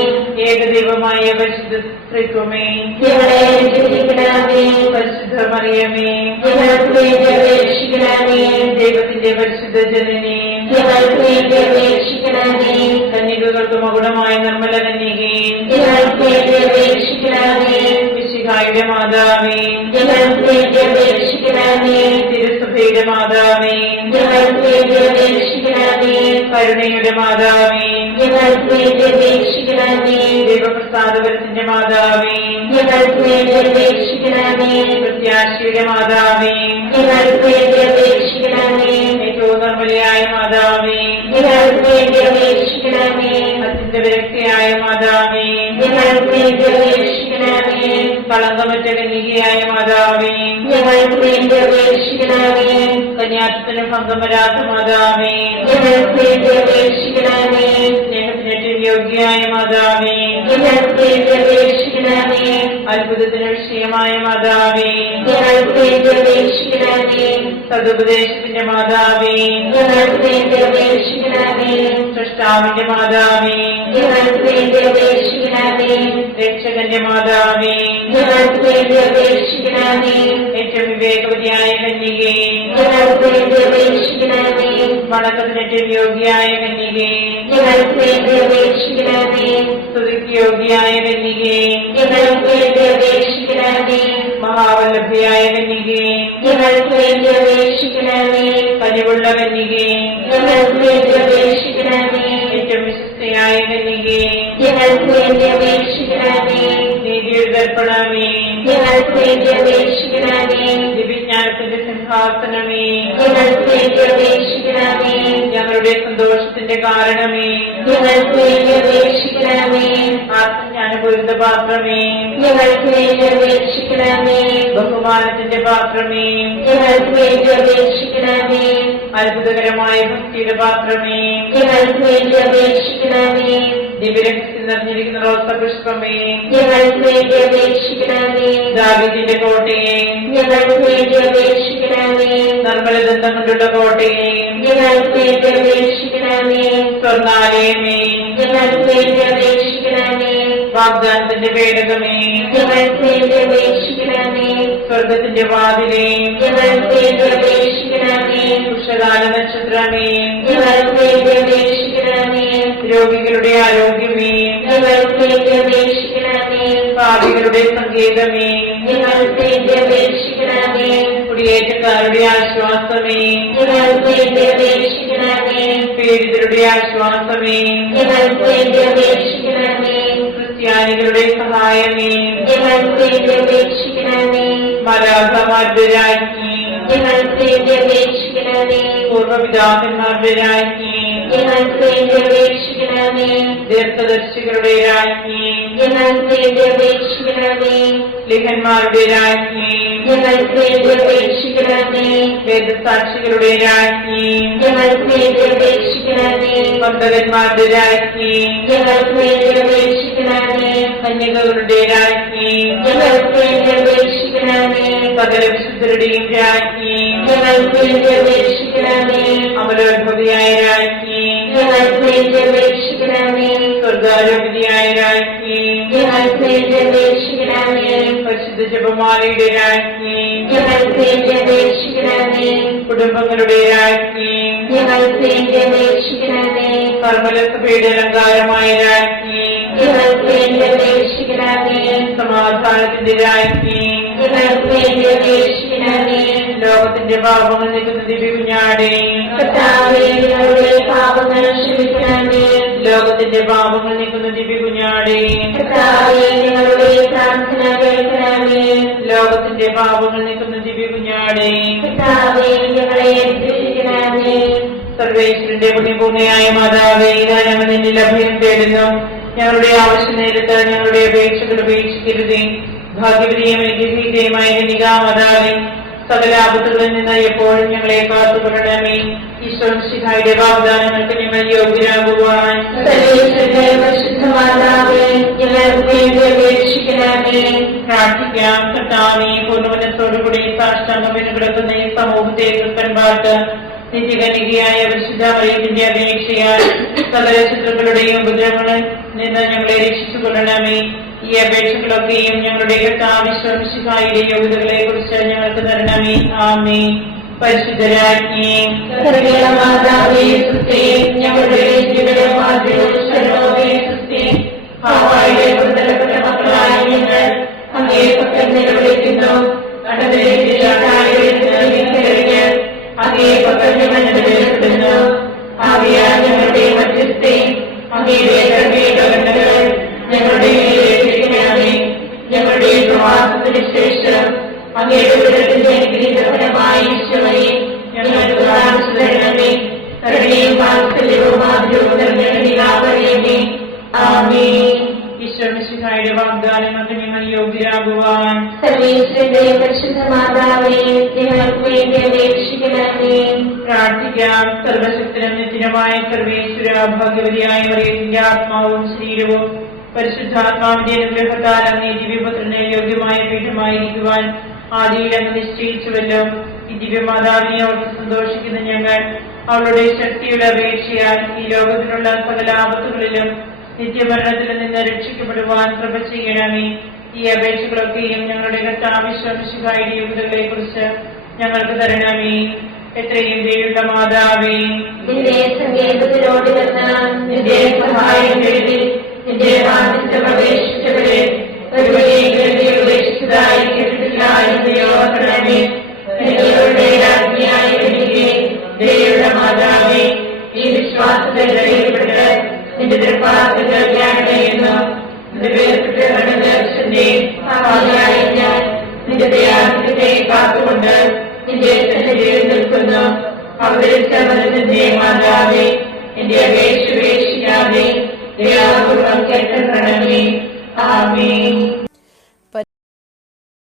ഏകദൈവമായ പരിശുദ്ധ ത്രിത്വമേ, ഞങ്ങളെ അനുഗ്രഹിക്കണമേ. പരിശുദ്ധ മറിയമേ, ഞങ്ങൾക്ക് വേണ്ടി അപേക്ഷിക്കണമേ. ദൈവത്തിന്റെ പരിശുദ്ധ ജനനേ, ഞങ്ങൾക്ക് വേണ്ടി അപേക്ഷിക്കണമേ. കന്യകകൾക്ക് മകുടമായ നിർമ്മല കന്യകേ, ഞങ്ങൾക്ക് വേണ്ടി അപേക്ഷിക്കണമേ. മിശിഹായുടെ മാതാവേ, ഞങ്ങൾക്ക് വേണ്ടി അപേക്ഷിക്കണമേ. തിരുസഭയുടെ മാതാവേ, ഞങ്ങൾക്ക് വേണ്ടി അപേക്ഷിക്കണമേ. കരുണയുടെ മാതാവേ, ഞങ്ങൾക്ക് വേണ്ടി അപേക്ഷിക്കണമേ. ദൈവപ്രസാദപരത്തിന്റെ മാതാവേ, ഞങ്ങൾക്ക് വേണ്ടി അപേക്ഷിക്കണമേ. പ്രത്യാശയുടെ മാതാവേ, ഞങ്ങൾക്ക് വേണ്ടി അപേക്ഷിക്കണമേ. ഏറ്റവും നിർമ്മലയായ മാതാവേ, ഞങ്ങൾക്ക് വേണ്ടി അപേക്ഷിക്കണമേ. അത്യന്ത വിരക്തിയായ മാതാവേ, ഞങ്ങൾക്ക് വേണ്ടി അപേക്ഷിക്കണമേ. കളങ്കമറ്റ കന്യകയായ മാതാവേ, ഞങ്ങൾക്ക് വേണ്ടി അപേക്ഷിക്കണമേ. കന്യാത്വത്തിന് ഭംഗം വരാത്ത മാതാവേ, ഞങ്ങൾക്ക് വേണ്ടി അപേക്ഷിക്കണമേ. സ്നേഹത്തിനേറ്റവും യോഗ്യയായ മാതാവേ, ഞങ്ങൾക്ക് വേണ്ടി അപേക്ഷിക്കണമേ. അത്ഭുതത്തിന് വിഷയമായ മാതാവേ, ഞങ്ങൾക്ക് വേണ്ടി അപേക്ഷിക്കണമേ. സതുപദേശത്തിന്റെ മാതാവേ, ഞങ്ങൾക്ക് വേണ്ടി അപേക്ഷിക്കണമേ. സൃഷ്ടാവിന്റെ മാതാവേ, ഞങ്ങൾക്ക് വേണ്ടി അപേക്ഷിക്കണമേ. രക്ഷകന്റെ മാതാവേ, ഞങ്ങൾക്ക് വേണ്ടി അപേക്ഷിക്കണമേ. ഏറ്റവും വിവേകവതിയായ കന്യകേ, ഞങ്ങൾക്ക് വേണ്ടി അപേക്ഷിക്കണമേ. വണക്കത്തിനേറ്റവും യോഗ്യയായ കന്യകേ, ഞങ്ങൾക്ക് വേണ്ടി അപേക്ഷിക്കണമേ. സ്തുതിക്ക് യോഗ്യയായ കന്യകേ, ഞങ്ങൾക്ക് വേണ്ടി അപേക്ഷിക്കണമേ. മഹാവല്ലഭയായ കന്യകേ, ഞങ്ങൾക്ക് വേണ്ടി അപേക്ഷിക്കണമേ. കനിവുള്ള കന്യകേ, ഞങ്ങൾക്ക് വേണ്ടി അപേക്ഷിക്കണമേ. ഏറ്റവും വിശ്വസ്തയായ കന്യകേ, ഞങ്ങൾക്ക് വേണ്ടി അപേക്ഷിക്കണമേ. നീതിയുടെ ദർപ്പണമേ, ഞങ്ങൾക്ക് വേണ്ടി അപേക്ഷിക്കണമേ. ദിവ്യജ്ഞാനത്തിന്റെ സിംഹാസനമേ, ഞങ്ങൾക്ക് വേണ്ടി അപേക്ഷിക്കണമേ. ഞങ്ങളുടെ സന്തോഷത്തിന്റെ കാരണമേ, ഞങ്ങൾക്ക് വേണ്ടി അപേക്ഷിക്കണമേ. ആത്മജ്ഞാനപൂരിത പാത്രമേ, ഞങ്ങൾക്ക് വേണ്ടി അപേക്ഷിക്കണമേ. ബഹുമാനത്തിന്റെ പാത്രമേ, ഞങ്ങൾക്ക് വേണ്ടി അപേക്ഷിക്കണമേ. അത്ഭുതകരമായ ഭക്തിയുടെ പാത്രമേ, ഞങ്ങൾക്ക് വേണ്ടി അപേക്ഷിക്കണമേ. ദിവ്യരഹസ്യം നിറഞ്ഞിരിക്കുന്ന റോസപുഷ്പമേ, ഞങ്ങൾക്ക് വേണ്ടി അപേക്ഷിക്കണമേ. ദാവീദിന്റെ കോട്ടയെ, ഞങ്ങൾക്ക് വേണ്ടി അപേക്ഷിക്കണമേ. നിർമ്മലദന്തം കൊണ്ടുള്ള കോട്ടയെ, ഞങ്ങൾക്ക് വേണ്ടി അപേക്ഷിക്കണമേ. സ്വർണ്ണാലയമേ, ഞങ്ങൾക്ക് വേണ്ടി അപേക്ഷിക്കണമേ. വാഗ്ദാനത്തിന്റെ പേടകമേ, ഞങ്ങൾക്ക് വേണ്ടി അപേക്ഷിക്കണമേ. സ്വർഗത്തിന്റെ വാതിലേ, ഞങ്ങൾക്ക് വേണ്ടി അപേക്ഷിക്കണമേ. ഉഷകാല നക്ഷത്രമേ, ഞങ്ങൾക്ക് വേണ്ടി അപേക്ഷിക്കണമേ. രോഗികളുടെ ആരോഗ്യമേ, ഞങ്ങൾക്ക് വേണ്ടി അപേക്ഷിക്കണമേ. പാപികളുടെ സങ്കേതമേ, ഞങ്ങൾക്ക് വേണ്ടി അപേക്ഷിക്കണമേ. കുടിയേറ്റക്കാരുടെ ആശ്വാസമേ, ഞങ്ങൾക്ക് വേണ്ടി അപേക്ഷിക്കണമേ. പീഡിതരുടെ ആശ്വാസമേ, ഞങ്ങൾക്ക് വേണ്ടി അപേക്ഷിക്കണമേ. ക്രിസ്ത്യാനികളുടെ സഹായമേ, ഞങ്ങൾക്ക് വേണ്ടി അപേക്ഷിക്കണമേ. മലാഖമാരുടെ രാജ്ഞി, ഞങ്ങൾക്ക് വേണ്ടി അപേക്ഷിക്കണമേ. പൂർവ്വപിതാക്കന്മാരുടെ രാജ്ഞി, ഞങ്ങൾക്ക് വേണ്ടി അപേക്ഷിക്കണമേ. ദീർഘദർശികളുടെ രാജ്ഞി, ഞങ്ങൾക്ക് വേണ്ടി അപേക്ഷിക്കണമേ. ലിഖന്മാരുടെ രാജ്ഞി, ഞങ്ങൾക്ക് വേണ്ടി അപേക്ഷിക്കണമേ. വേദസാക്ഷികളുടെ രാജ്ഞി, ഞങ്ങൾക്ക് വേണ്ടി അപേക്ഷിക്കണമേ. ഭക്തന്മാരുടെ രാജ്ഞി, ഞങ്ങൾക്ക് വേണ്ടി അപേക്ഷിക്കണമേ. കന്യകകളുടെ രാജ്ഞി, ഞങ്ങൾക്ക് വേണ്ടി അപേക്ഷിക്കണമേ. സകല വിശുദ്ധരുടെയും രാജ്ഞി, ഞങ്ങൾക്ക് വേണ്ടി അപേക്ഷിക്കണമേ. അമലോത്ഭവിയായ രാജ്ഞി, ഞങ്ങൾക്ക് വേണ്ടി അപേക്ഷിക്കണമേ. സ്വർഗാരോപതിയായ രാജ്ഞി, ഞങ്ങൾക്ക് വേണ്ടി അപേക്ഷിക്കണമേ. പരിശുദ്ധ ജപമാലയുടെ രാജ്ഞി, ഞങ്ങൾക്ക് വേണ്ടി അപേക്ഷിക്കണമേ. കുടുംബങ്ങളുടെ രാജ്ഞി, ഞങ്ങൾക്ക് വേണ്ടി അപേക്ഷിക്കണമേ. കർമ്മലസഭയുടെ അലങ്കാരമായ രാജ്ഞി, ഞങ്ങൾക്ക് വേണ്ടി അപേക്ഷിക്കണമേ. സമാധാനത്തിന്റെ രാജ്ഞി, ഞങ്ങൾക്ക് വേണ്ടി അപേക്ഷിക്കണമേ. ലോകത്തിന്റെ പാപങ്ങൾ നീക്കുന്ന ദിവ്യകുഞ്ഞാടേ, കർത്താവേ, ഞങ്ങളുടെ പാപങ്ങൾ ക്ഷമിക്കണമേ. ലോകത്തിന്റെ പാപങ്ങൾ നീക്കുന്ന ദിവ്യകുഞ്ഞാടേ, കർത്താവേ, ഞങ്ങളുടെ പ്രാർത്ഥന കേൾക്കണമേ. ലോകത്തിന്റെ പാപങ്ങൾ നീക്കുന്ന ദിവ്യകുഞ്ഞാടേ, കർത്താവേ, ഞങ്ങളെ രക്ഷിക്കണമേ. സർവേശ്വരന്റെ പുണ്യപൂർണ്ണയായ മാതാവേ, ഇതാ ഞങ്ങൾ നിന്നിൽ അഭയം തേടുന്നു. ഞങ്ങളുടെ ആവശ്യ നേരത്ത് ഞങ്ങളുടെ അപേക്ഷകൾ ഉപേക്ഷിക്കരുതേ. ഭാഗ്യവതിയും ഐക്യഭീതയുമായ കന്യകാമാതാവേ, സകല ആപത്തുകളിൽ നിന്ന് എപ്പോഴും ഞങ്ങളെ കാത്തുകൊള്ളണമേ. ഈശ്വരന്റെ വാഗ്ദാനങ്ങൾക്ക് ഞങ്ങൾ യോഗ്യരാകുവാൻ സർവേശ്വരന്റെ പരിശുദ്ധ മാതാവേ, ഞങ്ങൾക്ക് വേണ്ടി അപേക്ഷിക്കണമേ. പ്രാർത്ഥിക്കാം. കർത്താവേ, പൂർണ്ണമനത്തോടുകൂടി സാഷ്ടാംഗം കിടക്കുന്ന ഈ സമൂഹത്തെ കൃപൻപാട്ട് നിത്യകന്യകയായ പരിശുദ്ധ മറിയത്തിന്റെ അപേക്ഷയാൽ സകല ശത്രുക്കളുടെയും ഉപദ്രവങ്ങളിൽ നിന്ന് ഞങ്ങളെ രക്ഷിച്ചുകൊള്ളണമേ. ഈ അപേക്ഷകളൊക്കെയും ഞങ്ങളുടെ കർത്താവിശ്വസിഹായുടെ യോഗ്യതകളെ കുറിച്ച് ഞങ്ങൾക്ക് തരണമേ. ആമേൻ. പരിശുദ്ധരാജ്ഞി, മാതാവേ, സ്തുതി. ഞങ്ങളുടെ ഹാവായിലെ പുത്രപ്പെട്ട മക്കളായ ഞങ്ങൾ അങ്ങേ പക്കൽ നിലവിളിക്കുന്നു. അങ്ങേ പക്കൽ ഞങ്ങൾ നിലവിളിക്കുന്നു. ആവിയാ ഞങ്ങളുടെ മധ്യസ്ഥെ, അങ്ങയുടെ കരുണകൾ ഞങ്ങളുടെ മേലേൽപ്പിക്കണമേ. ഞങ്ങളുടെ പ്രവാസത്തിന് ശേഷം അങ്ങയുടെ വിടത്തിന്റെ അനുഗ്രഹീതഫലമായ ഈശോയെ ഞങ്ങൾക്ക് കാണിച്ചു തരണമേ. കരുണയും വാത്സല്യവും ആദ്യവും നിറഞ്ഞ ആമേൻ. ഈശ്വരന്റെ വാഗ്ദാനങ്ങൾക്ക് ഞങ്ങൾ യോഗ്യരാകുവാൻ സർവേശ്വരന്റെ പരിശുദ്ധ മാതാവേ, ഞങ്ങൾക്ക് വേണ്ടി അപേക്ഷിക്കണമേ. പ്രാർത്ഥിക്കാം. സർവശക്തനും നിത്യനുമായ സർവേശ്വര, ഭാഗ്യവതിയായ മറിയത്തിന്റെ ആത്മാവും ശരീരവും പരിശുദ്ധാത്മാവിന്റെ അനുഗ്രഹത്താൽ അങ്ങേ ദിവ്യപുത്രന് യോഗ്യമായ പീഠമായിരിക്കുവാൻ ആദിയിൽ അങ്ങ് നിശ്ചയിച്ചുവല്ലോ. ദിവ്യമാതാവിനെ ഓർത്ത് സന്തോഷിക്കുന്ന ഞങ്ങൾ അവളുടെ ശക്തിയുടെ അപേക്ഷയാൽ ഈ ലോകത്തിലുള്ള സകല ആപത്തുകളിലും നിത്യമരണത്തിൽ നിന്ന് രക്ഷിക്കപ്പെടുവാൻ കൃപ ചെയ്യണമേ. ഈ അപേക്ഷകളൊക്കെയും ഞങ്ങളുടെ കർത്താവിശ്വാസികളുടെ യോഗ്യതകളെ കുറിച്ച് ഞങ്ങൾക്ക് തരണമേ. എത്രയും ദയുള്ള മാതാവേ, നിന്റെ സങ്കേതത്തിലോട് വന്ന് നിന്റെ സഹായം തേടി നിന്റെ വാദിച്ച് പ്രവേശിച്ചവരെ ഒരുവരെയും ഉപേക്ഷിച്ചതായി കേട്ടിട്ടില്ല എന്ന് ഓർക്കണമേ. നിങ്ങളുടെ രാജ്ഞിയായി വരികയും ദയുള്ള മാതാവേ, ഈ വിശ്വാസത്തിൽ ധൈര്യപ്പെട്ട് നിന്റെ തൃപ്പാദത്തിൽ ഞാനടയുന്നു. ഞാൻ നിന്റെ ദയാദിത്യത്തെ കാത്തുകൊണ്ട് നിന്റെ സന്നിധിയിൽ നിൽക്കുന്നു. അവതരിച്ച വചനത്തിന്റെ മാതാവേ, എന്റെ അപേക്ഷ ഉപേക്ഷിക്കാതെ ദയാപൂർവം കേട്ടണമേ. ആമേൻ.